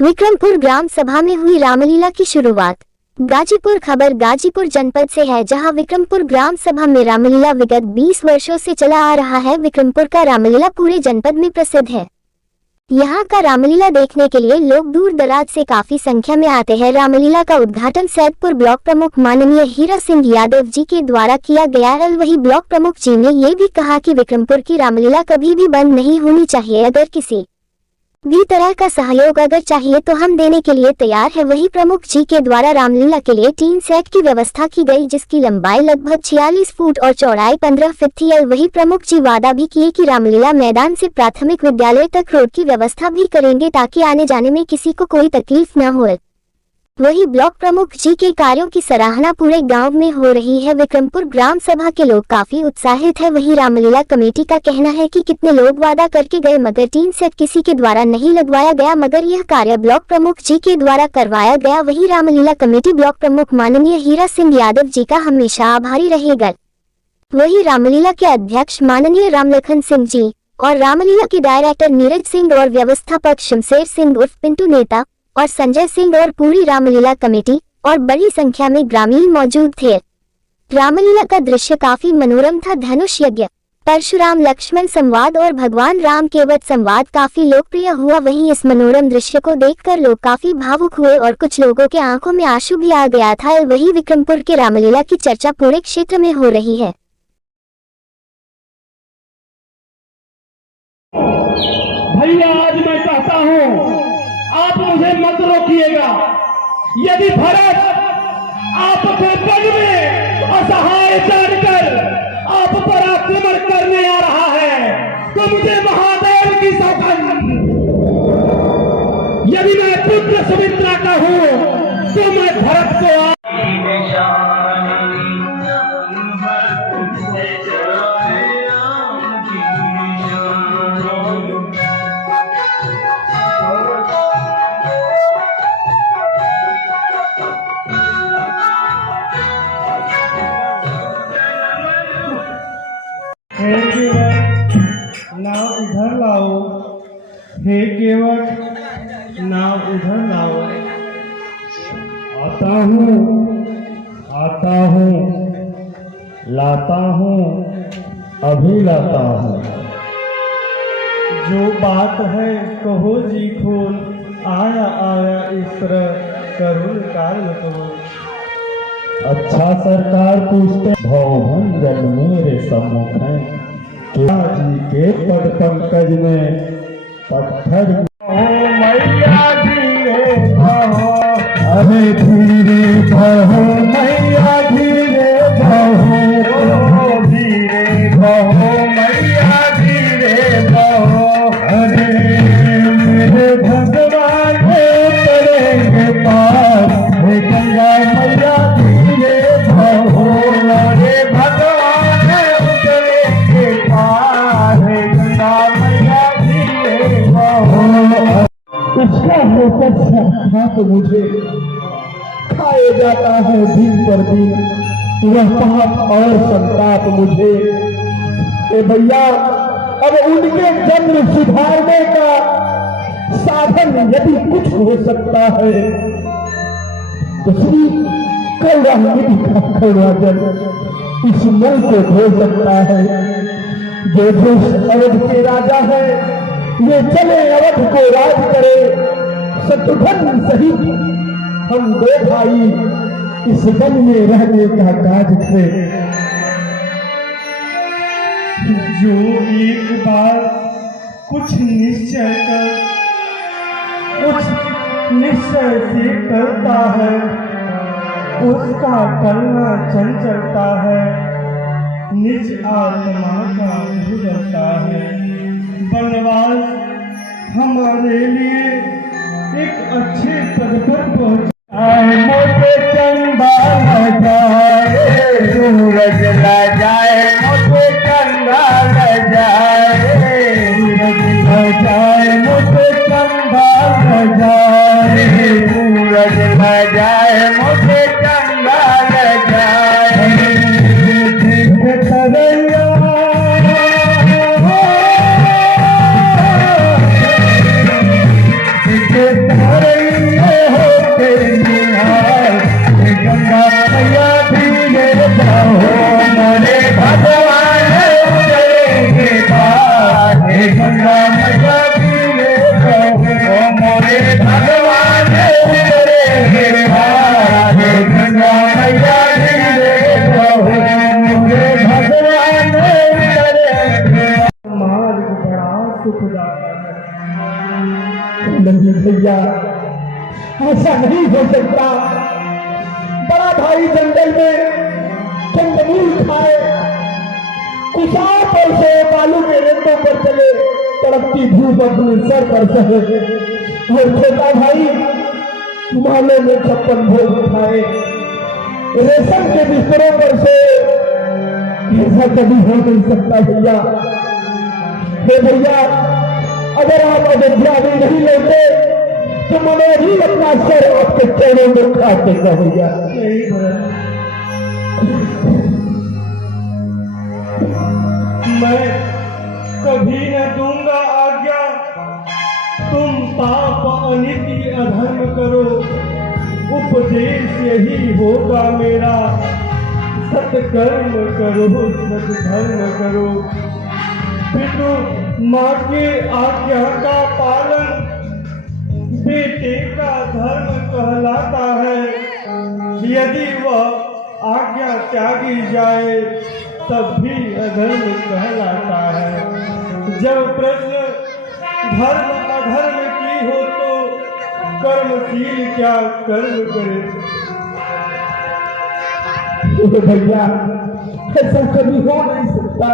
विक्रमपुर ग्राम सभा में हुई रामलीला की शुरुआत। गाजीपुर खबर गाजीपुर जनपद से है, जहां विक्रमपुर ग्राम सभा में रामलीला विगत 20 वर्षों से चला आ रहा है। विक्रमपुर का रामलीला पूरे जनपद में प्रसिद्ध है। यहां का रामलीला देखने के लिए लोग दूर दराज से काफी संख्या में आते हैं। रामलीला का उद्घाटन सैदपुर ब्लॉक प्रमुख माननीय हीरा सिंह यादव जी के द्वारा किया गया है। वही ब्लॉक प्रमुख जी ने ये भी कहा कि विक्रमपुर की रामलीला कभी भी बंद नहीं होनी चाहिए। अगर किसी भी तरह का सहयोग अगर चाहिए तो हम देने के लिए तैयार है। वही प्रमुख जी के द्वारा रामलीला के लिए 3 सेट की व्यवस्था की गई, जिसकी लंबाई लगभग 46 फुट और चौड़ाई 15 फीट थी। वही प्रमुख जी वादा भी किए कि रामलीला मैदान से प्राथमिक विद्यालय तक रोड की व्यवस्था भी करेंगे, ताकि आने जाने में किसी को कोई तकलीफ न हो। वही ब्लॉक प्रमुख जी के कार्यों की सराहना पूरे गांव में हो रही है। विक्रमपुर ग्राम सभा के लोग काफी उत्साहित है। वही रामलीला कमेटी का कहना है कि कितने लोग वादा करके गए, मगर 3 सेट किसी के द्वारा नहीं लगवाया गया, मगर यह कार्य ब्लॉक प्रमुख जी के द्वारा करवाया गया। वही रामलीला कमेटी ब्लॉक प्रमुख माननीय हीरा सिंह यादव जी का हमेशा आभारी रहेगा। वही रामलीला के अध्यक्ष माननीय रामलखन सिंह जी और रामलीला के डायरेक्टर नीरज सिंह और व्यवस्थापक शमशेर सिंह उर्फ पिंटू नेता और संजय सिंह और पूरी रामलीला कमेटी और बड़ी संख्या में ग्रामीण मौजूद थे। रामलीला का दृश्य काफी मनोरम था। धनुष यज्ञ, परशुराम लक्ष्मण संवाद और भगवान राम केवट संवाद काफी लोकप्रिय हुआ। वहीं इस मनोरम दृश्य को देखकर लोग काफी भावुक हुए और कुछ लोगों के आंखों में आंसू भी आ गया था। वही विक्रमपुर के रामलीला की चर्चा पूरे क्षेत्र में हो रही है। भैया, आज मैं कहता हूँ आप मुझे मत रोकिएगा। यदि भरत आपके पद में असहाय जानकर आप पर आक्रमण करने आ रहा है, तो मुझे महादेव की सौगंध, यदि मैं पुत्र सुमित्रा का हूँ तो मैं भरत को हे केवट नाव इधर लाओ, हे केवट नाव इधर लाओ। आता हूँ, लाता हूँ, अभी लाता हूँ। जो बात है कहो जी खोल, आया आया इस तरह करुण कारण कहो। अच्छा सरकार पूछते, भवभंजन मेरे सम्मुख हैं, क्या जी के पद पंकज में पत्थर मैया धीरे बहो, अरे धीरे बहो मैया धीरे बहो, धीरे बहो मैया धीरे बहो। अरे मेरे भगवान करेंगे पार, हे गंगा मैया धीरे बहो, अरे भगवान उतरेंगे पार, हे गंगा मैया धीरे बहो। उसका होकर साथ मुझे खाए जाता है दिन पर दिन, वह पाप और संताप मुझे। ए भैया, अब उनके जन्म सुधारने का साधन यदि कुछ हो सकता है तो श्री करुणानिधि का करुणा जल इस मुंह को धो सकता है। जो देश अवध के राजा है, ये चले अवध को राज करे। शत्रुघ्न सहित हम 2 भाई इस वन में रहने का काज करें। जो एक बार कुछ निश्चय से करता है, उसका करना चंचलता है, निज आत्मा का भूलता है। बनवास हमारे लिए एक अच्छे पद पर पहुंचाए, मोटे चंदा न जाए, सूरज न जाए, मोटे चंदा न जाए, सूरज न जाए, मोटे चंदा न जाए, सूरज न जाए, मोटे चंदा न जाए। तरैया तारे ऐसा नहीं हो सकता। बड़ा भाई जंगल में कंदमूल खाए, कुसाप और से बालू के रेतों पर चले, तड़पती धूप अपने सर पर सहे, और छोटा भाई माले में 56 भोग उठाए, रेशम के बिस्तरों पर से। ऐसा कभी हो नहीं सकता भैया। हे भैया, अगर आप अयोध्या में नहीं लेते तो मनोज ही अपना सर आपके चरणों में काट देगा भैया। नहीं भरत, मैं कभी न दूंगा आज्ञा। तुम पाप अनिति अधर्म करो, उपदेश यही होगा मेरा। सत्कर्म करो, सत्धर्म करो। पितु माँ के आज्ञा का पालन बेटे का धर्म कहलाता है। यदि वह आज्ञा त्यागी जाए तब भी अधर्म कहलाता है। जब प्रश्न धर्म अधर्म की हो तो कर्मशील क्या कर्म करे। भैया, ऐसा कभी हो नहीं सकता।